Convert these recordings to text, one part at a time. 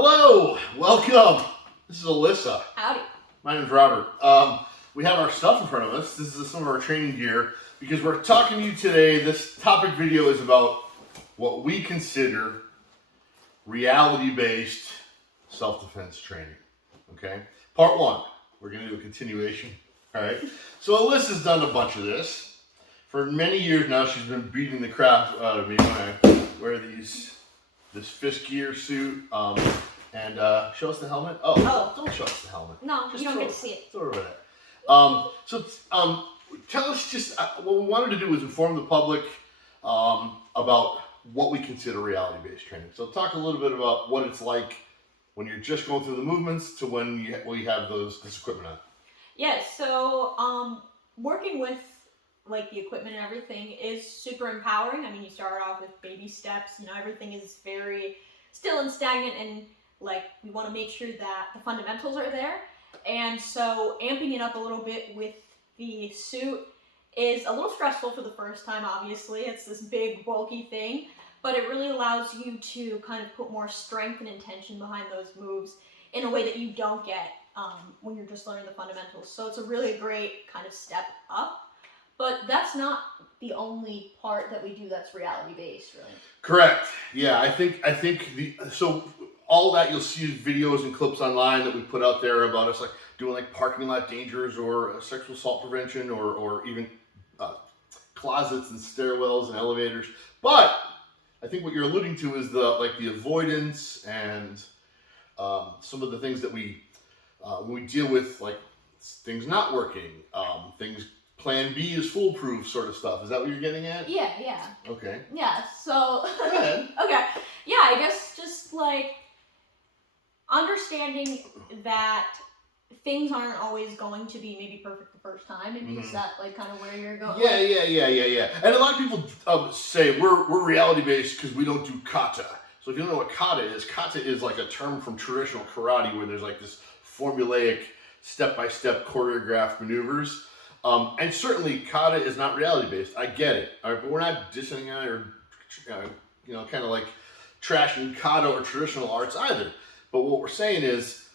Hello, welcome. This is Alyssa. Howdy. My name's Robert. We have our stuff in front of us. This is some of our training gear because we're talking to you today. This topic video is about what we consider reality-based self-defense training. Okay, part one. We're going to do a continuation. All right. So Alyssa's done a bunch of this for many years now. She's been beating the crap out of me when I wear this fist gear suit. And show us the helmet. Oh, don't show us the helmet. No, just you don't get to see it. Throw it over there. Tell us just what we wanted to do was inform the public about what we consider reality-based training. So talk a little bit about what it's like when you're just going through the movements to when you have this equipment on. Yeah, so working with like the equipment and everything is super empowering. I mean, you start off with baby steps. You know, everything is very still and stagnant, and like we want to make sure that the fundamentals are there. And so amping it up a little bit with the suit is a little stressful for the first time. Obviously, it's this big bulky thing, but it really allows you to kind of put more strength and intention behind those moves in a way that you don't get when you're just learning the fundamentals. So it's a really great kind of step up. But that's not the only part that we do that's reality-based, really. Correct. Yeah, I think so all that you'll see videos and clips online that we put out there about us like doing like parking lot dangers or sexual assault prevention or even closets and stairwells and elevators. But I think what you're alluding to is the avoidance and some of the things that we deal with, like things not working, things. Plan B is foolproof sort of stuff. Is that what you're getting at? Yeah. Okay. Yeah, so... Go ahead. Okay. Yeah, I guess just like understanding that things aren't always going to be maybe perfect the first time. Maybe is that like kind of where you're going? Yeah. And a lot of people say we're reality-based because we don't do kata. So if you don't know what kata is like a term from traditional karate where there's like this formulaic step-by-step choreographed maneuvers. And certainly kata is not reality-based. I get it. All right, but we're not dissing it or, kind of like trashing kata or traditional arts either. But what we're saying is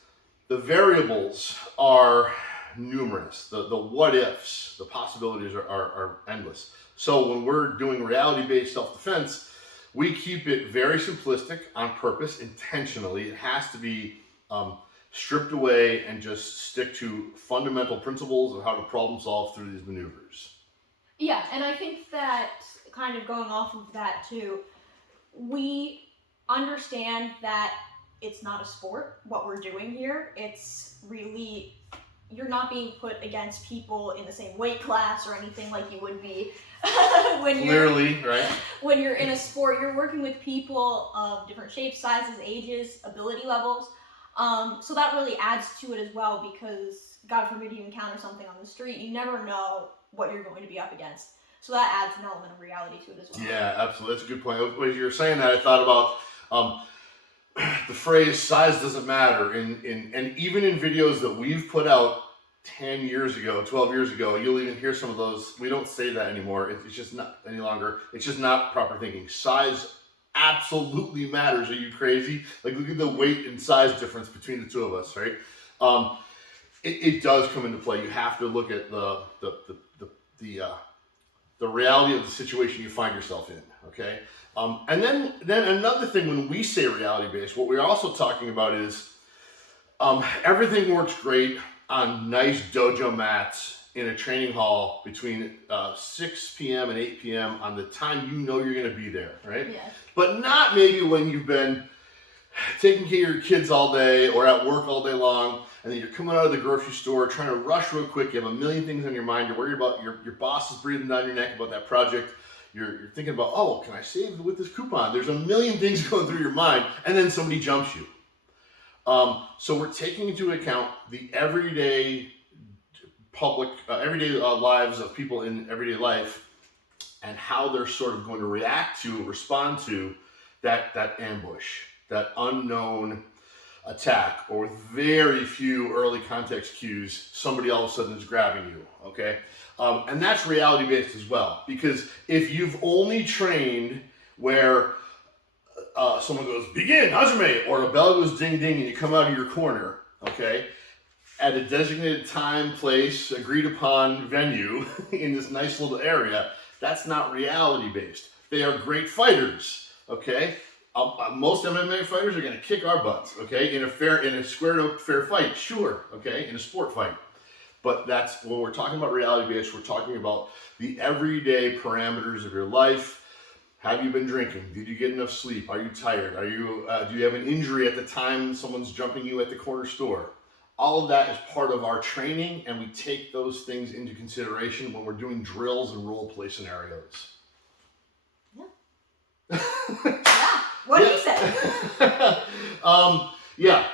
the variables are numerous. The what-ifs, the possibilities are endless. So when we're doing reality-based self-defense, we keep it very simplistic on purpose, intentionally. It has to be stripped away and just stick to fundamental principles of how to problem solve through these maneuvers. Yeah, and I think that kind of going off of that too, we understand that it's not a sport, what we're doing here. It's really, you're not being put against people in the same weight class or anything like you would be when you're in a sport. You're working with people of different shapes, sizes, ages, ability levels. So that really adds to it as well, because God forbid you encounter something on the street, you never know what you're going to be up against. So that adds an element of reality to it as well. Yeah, absolutely. That's a good point. As you were saying that, I thought about the phrase "size doesn't matter," and even in videos that we've put out 10 years ago, 12 years ago, you'll even hear some of those. We don't say that anymore. It's just not any longer. It's just not proper thinking. Size absolutely matters. Are you crazy? Like, look at the weight and size difference between the two of us, right? It does come into play. You have to look at the reality of the situation you find yourself in. Okay, and then another thing, when we say reality-based, what we're also talking about is everything works great on nice dojo mats in a training hall between 6 p.m. and 8 p.m. on the time you know you're going to be there, right? Yeah. But not maybe when you've been taking care of your kids all day or at work all day long, and then you're coming out of the grocery store trying to rush real quick. You have a million things on your mind. You're worried about your boss is breathing down your neck about that project. You're thinking about, oh, can I save with this coupon? There's a million things going through your mind, and then somebody jumps you. So we're taking into account the everyday lives of people in everyday life and how they're sort of going to react to, respond to that ambush, that unknown attack, or with very few early context cues, somebody all of a sudden is grabbing you, okay? And that's reality-based as well, because if you've only trained where someone goes, begin, Hajime, or a bell goes ding ding and you come out of your corner, okay, at a designated time, place, agreed upon venue in this nice little area, that's not reality based. They are great fighters, okay? Most MMA fighters are going to kick our butts, okay? In a squared up fair fight, sure, okay, in a sport fight. But that's when we're talking about reality based, we're talking about the everyday parameters of your life. Have you been drinking? Did you get enough sleep? Are you tired? Are you do you have an injury at the time someone's jumping you at the corner store? All of that is part of our training, and we take those things into consideration when we're doing drills and role play scenarios. Yeah. Yeah. What did he say? Yeah.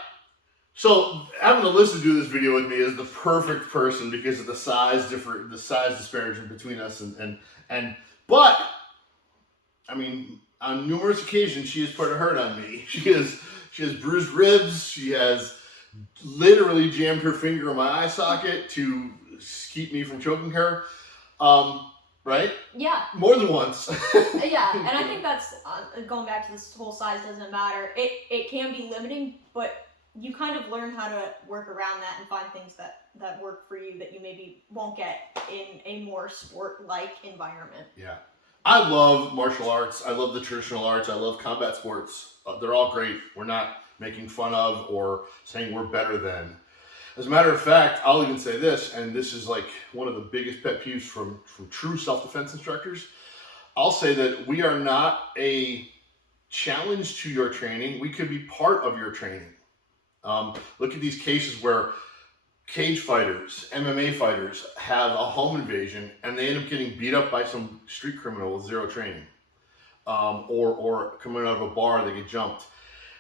So having Alyssa do this video with me is the perfect person because of the size disparity between us but I mean, on numerous occasions she has put a hurt on me. She has bruised ribs. She has literally jammed her finger in my eye socket to keep me from choking her. Right? Yeah. More than once. Yeah, and I think that's going back to this whole size doesn't matter. It can be limiting, but you kind of learn how to work around that and find things that work for you that you maybe won't get in a more sport-like environment. Yeah. I love martial arts. I love the traditional arts. I love combat sports. They're all great. We're not making fun of or saying we're better than. As a matter of fact, I'll even say this, and this is like one of the biggest pet peeves from true self-defense instructors. I'll say that we are not a challenge to your training. We could be part of your training. Look at these cases where cage fighters, MMA fighters have a home invasion and they end up getting beat up by some street criminal with zero training. Or coming out of a bar, they get jumped.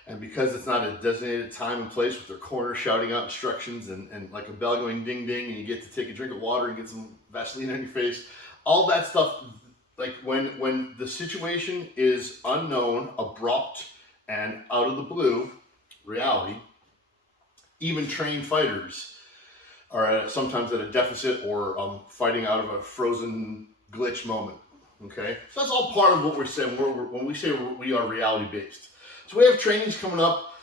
And because it's not a designated time and place with their corner shouting out instructions and like a bell going ding ding and you get to take a drink of water and get some Vaseline on your face, all that stuff, like when the situation is unknown, abrupt, and out of the blue, reality, even trained fighters are sometimes at a deficit or fighting out of a frozen glitch moment, okay? So that's all part of what we're saying when we say we are reality-based. So we have trainings coming up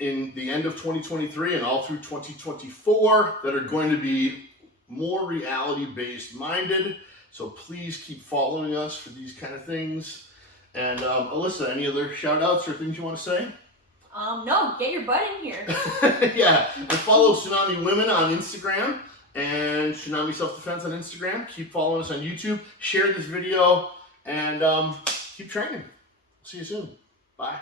in the end of 2023 and all through 2024 that are going to be more reality-based minded. So please keep following us for these kind of things. And Alyssa, any other shout outs or things you want to say? No, get your butt in here. Yeah, and follow Tsunami Women on Instagram and Tsunami Self-Defense on Instagram. Keep following us on YouTube. Share this video and keep training. See you soon. Bye.